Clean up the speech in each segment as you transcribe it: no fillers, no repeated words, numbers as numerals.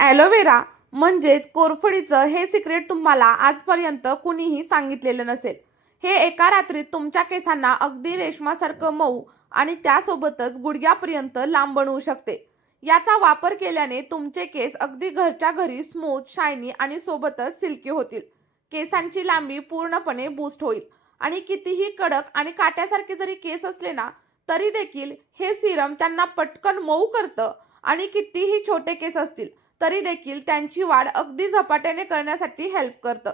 Aloe vera म्हणजेच कोरफडीचं हे secret तुम्हाला आजपर्यंत कुणीही सांगितलेलं नसेल. हे एका रात्रीत तुमच्या केसांना अगदी रेशमासारखं मऊ आणि त्यासोबतच गुडघ्यापर्यंत लांब बनवू शकते. याचा वापर केल्याने तुमचे केस अगदी घरच्या घरी स्मूथ, शायनी आणि सोबतच सिल्की होतील. केसांची लांबी पूर्णपणे बूस्ट होईल आणि कितीही कडक आणि काट्यासारखे जरी केस असले ना, तरी देखील हे सिरम त्यांना पटकन मऊ करतं आणि कितीही छोटे केस असतील तरी देखील त्यांची वाढ अगदी झपाट्याने करण्यासाठी हेल्प करतं.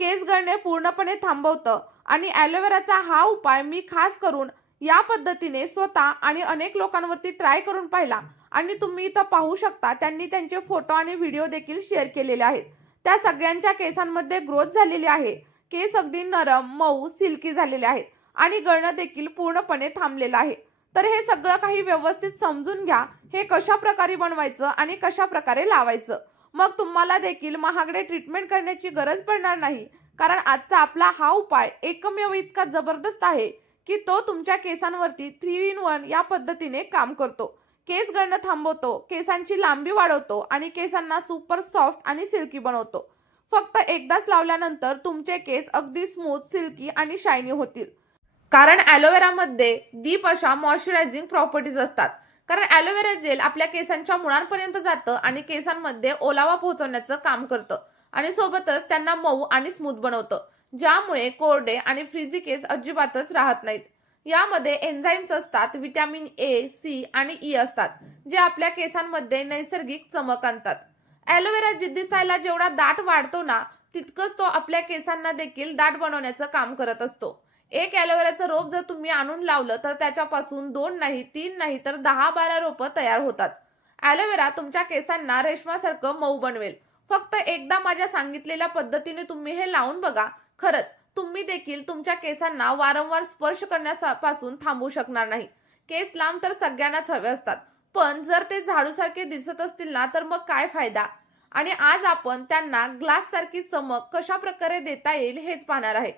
केस गळणे पूर्णपणे थांबवतं आणि ॲलोवेराचा हा उपाय मी खास करून या पद्धतीने स्वतः आणि अनेक लोकांवरती ट्राय करून पाहिला आणि तुम्ही इथं पाहू शकता त्यांनी त्यांचे फोटो आणि व्हिडिओ देखील शेअर केलेले आहेत. त्या सगळ्यांच्या केसांमध्ये ग्रोथ झालेली आहे. केस अगदी नरम, मऊ, सिल्की झालेले आहेत आणि गळणं देखील पूर्णपणे थांबलेलं आहे. तर हे सगळं काही व्यवस्थित समजून घ्या. हे कशा प्रकारे बनवायचं आणि कशा प्रकारे लावायचं. मग तुम्हाला देखील महागडे ट्रीटमेंट करण्याची गरज पडणार नाही. कारण आजचा आपला हा उपाय एकमेव इतका जबरदस्त आहे की तो तुमच्या केसांवरती 3 in 1 या पद्धतीने काम करतो. केस गळणं थांबवतो, केसांची लांबी वाढवतो आणि केसांना सुपर सॉफ्ट आणि सिल्की बनवतो. फक्त एकदाच लावल्यानंतर तुमचे केस अगदी स्मूथ, सिल्की आणि शायनी होतील. कारण ॲलोवेरामध्ये डीप अशा मॉइश्चरायझिंग प्रॉपर्टीज असतात. कारण ॲलोवेरा जेल आपल्या केसांच्या मुळांपर्यंत जातं आणि केसांमध्ये ओलावा पोहोचवण्याचं काम करतं आणि सोबतच त्यांना मऊ आणि स्मूथ बनवतं, ज्यामुळे कोरडे आणि फ्रिझी केस अजिबातच राहत नाहीत. यामध्ये एन्झाईम्स असतात, व्हिटॅमिन ए, सी आणि ई असतात, जे आपल्या केसांमध्ये नैसर्गिक चमक आणतात. ॲलोवेरा दिसायला जेवढा दाट वाढतो ना, तितकंच तो आपल्या केसांना देखील दाट बनवण्याचं काम करत असतो. एक ॲलोवेराचं रोप जर तुम्ही आणून लावलं तर त्याच्यापासून 2 नाही, 3 नाही तर 10-12 रोपं तयार होतात. ॲलोवेरा तुमच्या केसांना रेशमासारखं मऊ बनवेल. फक्त एकदा माझ्या सांगितलेल्या पद्धतीने तुम्ही हे लावून बघा. खरंच तुम्ही देखील तुमच्या केसांना वारंवार स्पर्श करण्यापासून थांबवू शकणार नाही. केस लांब तर सगळ्यांनाच हवे असतात, पण जर ते झाडूसारखे दिसत असतील ना, तर मग काय फायदा? आणि आज आपण त्यांना ग्लाससारखी चमक कशा प्रकारे देता येईल हेच पाहणार आहे.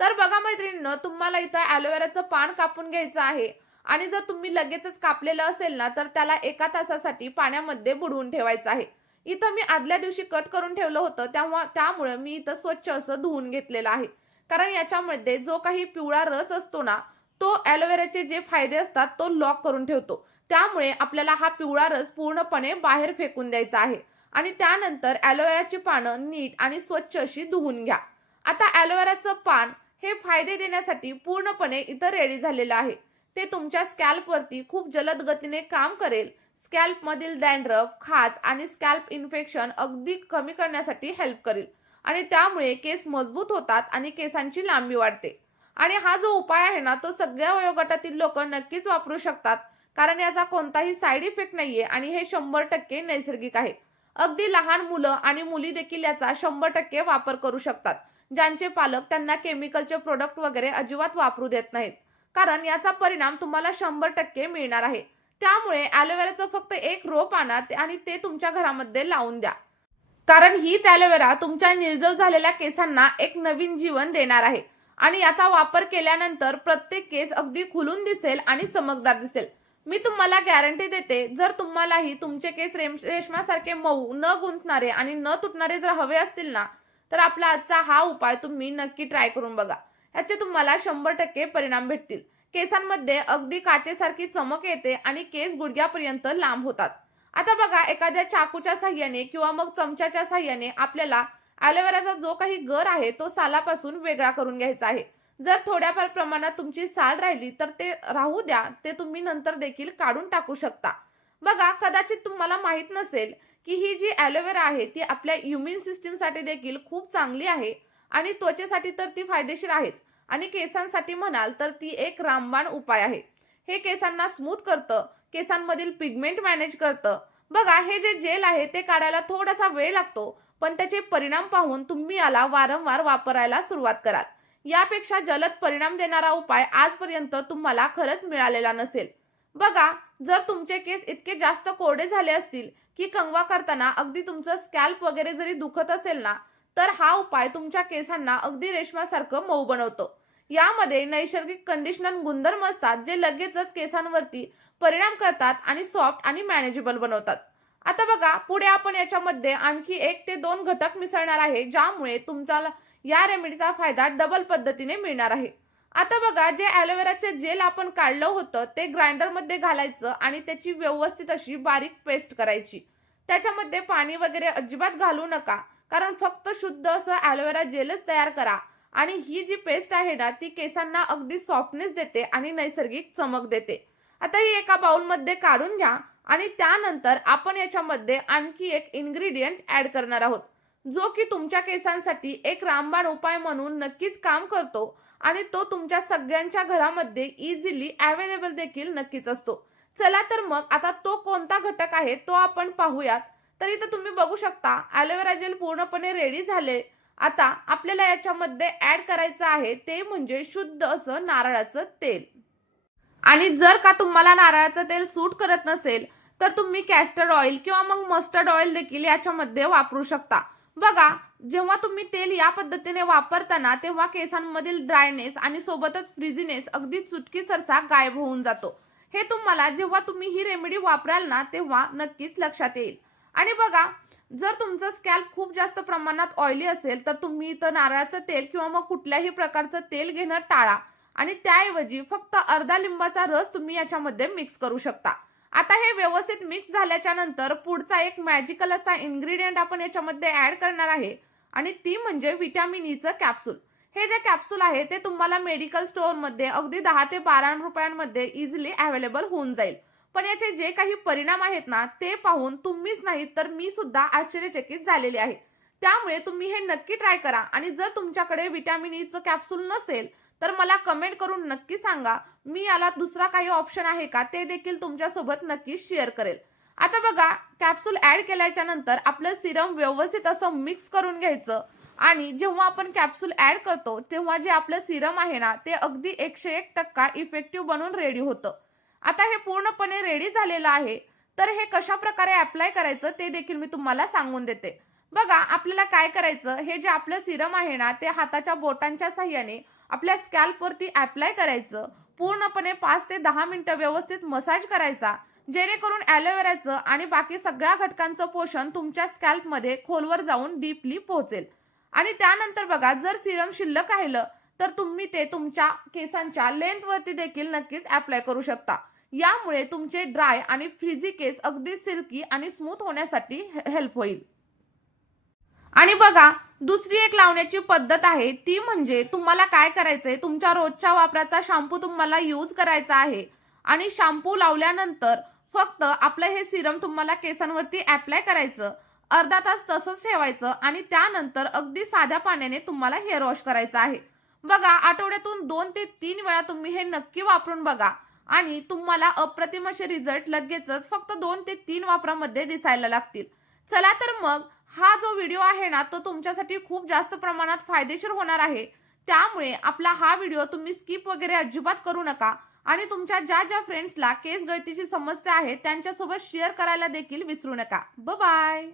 तर बघा मैत्रिणींनो, तुम्हाला इथं ॲलोवेराचं पान कापून घ्यायचं आहे आणि जर तुम्ही लगेचच कापलेलं असेल ना, तर त्याला 1 तासासाठी पाण्यामध्ये बुडवून ठेवायचं आहे. इथं मी आदल्या दिवशी कट करून ठेवलं होतं, त्यामुळे मी इथं स्वच्छ असं धुवून घेतलेलं आहे. कारण याच्यामध्ये जो काही पिवळा रस असतो ना, तो ॲलोवेराचे जे फायदे असतात तो लॉक करून ठेवतो. त्यामुळे आपल्याला हा पिवळा रस पूर्णपणे बाहेर फेकून द्यायचा आहे आणि त्यानंतर ॲलोवेराची पानं नीट आणि स्वच्छ अशी धुवून घ्या. आता ॲलोवेराचं पान हे फायदे देण्यासाठी पूर्णपणे इथं रेडी झालेलं आहे. ते तुमच्या स्कॅल्पवरती खूप जलद गतीने काम करेल. स्कॅल्पमधील डॅन्ड्रफ, खाज आणि स्कॅल्प इन्फेक्शन अगदी कमी करण्यासाठी हेल्प करेल आणि त्यामुळे केस मजबूत होतात आणि केसांची लांबी वाढते. आणि हा जो उपाय आहे ना, तो सगळ्या वयोगटातील लोक नक्कीच वापरू शकतात. कारण याचा कोणताही साईड इफेक्ट नाहीये आणि हे 100% नैसर्गिक आहे. अगदी लहान मुलं आणि मुली देखील याचा 100% वापर करू शकतात, ज्यांचे पालक त्यांना केमिकलचे प्रोडक्ट वगैरे अजिबात वापरू देत नाहीत. कारण याचा परिणाम तुम्हाला 100% मिळणार आहे. त्यामुळे ॲलोवेराचं फक्त एक रोप आणा आणि ते तुमच्या घरामध्ये लावून द्या. कारण हीच ॲलोवेरा तुमच्या निर्जव झालेल्या केसांना एक नवीन जीवन देणार आहे आणि याचा वापर केल्यानंतर प्रत्येक केस अगदी खुलून दिसेल आणि चमकदार दिसेल. मी तुम्हाला गॅरंटी देते, जर तुम्हालाही तुमचे केस रेशमासारखे मऊ, न गुंतणारे आणि न तुटणारे जर हवे असतील ना, तर आपला आजचा हा उपाय तुम्ही नक्की ट्राय करून बघा. याचे तुम्हाला 100% परिणाम भेटतील. केसांमध्ये अगदी काचेसारखी चमक येते आणि केस गुडघ्यापर्यंत लांब होतात. आता बघा, एखाद्या चाकूच्या साह्याने किंवा मग चमच्याच्या साह्याने आपल्याला ॲलोवेराचा जो काही गर आहे तो सालापासून वेगळा करून घ्यायचा आहे. जर थोड्याफार प्रमाणात तुमची साल राहिली तर ते राहू द्या, ते तुम्ही नंतर देखील काढून टाकू शकता. बघा, कदाचित तुम्हाला माहित नसेल की ही जी ॲलोवेरा आहे ती आपल्या इम्युन सिस्टीमसाठी देखील खूप चांगली आहे आणि त्वचेसाठी तर ती फायदेशीर आहेच आणि केसांसाठी म्हणाल तर ती एक रामबाण उपाय आहे. हे केसांना स्मूथ करतं, केसांमधील पिगमेंट मॅनेज करतं. बघा, हे जे जेल आहे ते काढायला थोडासा वेळ लागतो, पण त्याचे परिणाम पाहून तुम्ही याला वारंवार वापरायला सुरुवात कराल. यापेक्षा जलद परिणाम देणारा उपाय आजपर्यंत तुम्हाला खरंच मिळालेला नसेल. बघा, जर तुमचे केस इतके जास्त कोरडे झाले असतील की कंगवा करताना अगदी तुमचं स्कॅल्प वगैरे जरी दुखत असेल ना, तर हा उपाय तुमच्या केसांना अगदी रेशमासारखं मऊ बनवतो. यामध्ये नैसर्गिक कंडिशनर गुणधर्म असतात, जे लगेचच केसांवरती परिणाम करतात आणि सॉफ्ट आणि मॅनेजेबल बनवतात. आता बघा पुढे आपण याच्यामध्ये आणखी 1 ते 2 घटक मिसळणार आहे, ज्यामुळे तुम्हाला या रेमेडीचा फायदा डबल पद्धतीने मिळणार आहे. आता बघा जे ॲलोवेराचे जेल आपण काढलं होतं ते ग्राइंडरमध्ये घालायचं आणि त्याची व्यवस्थित अशी बारीक पेस्ट करायची. त्याच्यामध्ये पाणी वगैरे अजिबात घालू नका, कारण फक्त शुद्ध असं ॲलोवेरा जेलच तयार करा आणि ही जी पेस्ट आहे ना ती केसांना अगदी सॉफ्टनेस देते आणि नैसर्गिक चमक देते. आता ही एका बाउलमध्ये काढून घ्या आणि त्यानंतर आपण याच्यामध्ये आणखी एक इन्ग्रेडियंट ॲड करणार आहोत, जो की तुमच्या केसांसाठी एक रामबाण उपाय म्हणून नक्कीच काम करतो आणि तो तुमच्या सगळ्यांच्या घरामध्ये इझिली अवेलेबल देखील नक्कीच असतो. चला तर मग आता तो कोणता घटक आहे तो आपण पाहूयात. तर इथं तुम्ही बघू शकता ॲलोवेरा जेल पूर्णपणे रेडी झाले. आता आपल्याला याच्यामध्ये ॲड करायचं आहे ते म्हणजे शुद्ध असं नारळाचं तेल. आणि जर का तुम्हाला नारळाचं तेल सूट करत नसेल तर तुम्ही कॅस्टर ऑइल किंवा मग मस्टर्ड ऑइल देखील याच्यामध्ये वापरू शकता. बघा जेव्हा तुम्ही तेल या पद्धतीने वापरताना तेव्हा केसांमधील ड्रायनेस आणि सोबतच फ्रिझीनेस अगदी चुटकीसरसा गायब होऊन जातो. हे तुम्हाला जेव्हा तुम्ही ही रेमेडी वापराल ना तेव्हा नक्कीच लक्षात येईल. आणि बघा जर तुमचं स्कॅल्प खूप जास्त प्रमाणात ऑइली असेल तर तुम्ही इथं नारळाचं तेल किंवा मग कुठल्याही प्रकारचं तेल घेणं टाळा आणि त्याऐवजी फक्त अर्धा लिंबाचा रस तुम्ही याच्यामध्ये मिक्स करू शकता. आता हे व्यवस्थित मिक्स झाल्याच्या नंतर पुढचा एक मॅजिकल असा इन्ग्रेडियंट आपण याच्यामध्ये ॲड करणार आहे आणि ती म्हणजे व्हिटॅमिन ईचं कॅप्सूल. हे जे कॅप्सूल आहे ते तुम्हाला मेडिकल स्टोअरमध्ये अगदी 10 ते 12 रुपयांमध्ये इझिली अवेलेबल होऊन जाईल. पण याचे जे काही परिणाम आहेत ना ते पाहून तुम्हीच नाही तर मी सुद्धा आश्चर्यचकित झालेले आहे. त्यामुळे तुम्ही हे नक्की ट्राय करा आणि जर तुमच्याकडे व्हिटॅमिन ईचं कॅप्सूल नसेल तर मला कमेंट करून नक्की सांगा. मी याला दुसरा काही ऑप्शन आहे का ते देखील तुमच्यासोबत नक्की शेअर करेल. आता बघा कॅप्सूल ॲड केल्याच्या नंतर आपलं सिरम व्यवस्थित असं मिक्स करून घ्यायचं आणि जेव्हा आपण कॅप्सूल ॲड करतो तेव्हा जे आपलं सिरम आहे ना ते अगदी 101% इफेक्टिव्ह बनून रेडी होतं. आता हे पूर्णपणे रेडी झालेलं आहे. तर हे कशा प्रकारे अप्लाय करायचं ते देखील मी तुम्हाला सांगून देते. बघा आपल्याला काय करायचं, हे जे आपलं सिरम आहे ना ते हाताच्या बोटांच्या साहाय्याने आपल्या स्कॅल्पवरती अप्लाय करायचं. पूर्णपणे 5 ते 10 मिनिटं व्यवस्थित मसाज करायचा, जेणेकरून ॲलोवेराचं आणि बाकी सगळ्या घटकांचं पोषण तुमच्या स्कॅल्पमध्ये खोलवर जाऊन डीपली पोहोचेल. आणि त्यानंतर बघा जर सिरम शिल्लक राहिलं तर तुम्ही ते तुमच्या केसांच्या लेंथवरती देखील नक्कीच अप्लाय करू शकता. यामुळे तुमचे ड्राय आणि फ्रिझी केस अगदी सिल्की आणि स्मूथ होण्यासाठी हेल्प होईल. आणि बघा दुसरी एक लावण्याची पद्धत आहे ती म्हणजे तुम्हाला काय करायचंय, तुमच्या रोजच्या वापराचा शॅम्पू तुम्हाला यूज करायचा आहे आणि शॅम्पू लावल्यानंतर फक्त आपलं हे सिरम तुम्हाला केसांवरती अप्लाय करायचं. अर्धा तास तसंच ठेवायचं आणि त्यानंतर अगदी साध्या पाण्याने तुम्हाला हेअर वॉश करायचं आहे. बघा आठवड्यातून 2 ते 3 वेळा तुम्ही हे नक्की वापरून बघा आणि तुम्हाला अप्रतिम असे रिझल्ट लगेचच फक्त 2 ते 3 वापरामध्ये दिसायला लागतील. चला तर मग हा जो व्हिडिओ आहे ना तो तुमच्यासाठी खूप जास्त प्रमाणात फायदेशीर होणार आहे. त्यामुळे आपला हा व्हिडिओ तुम्ही स्किप वगैरे अजिबात करू नका आणि तुमच्या ज्या फ्रेंड्सला केस गळतीची समस्या आहे त्यांच्यासोबत शेअर करायला देखील विसरू नका. Bye bye.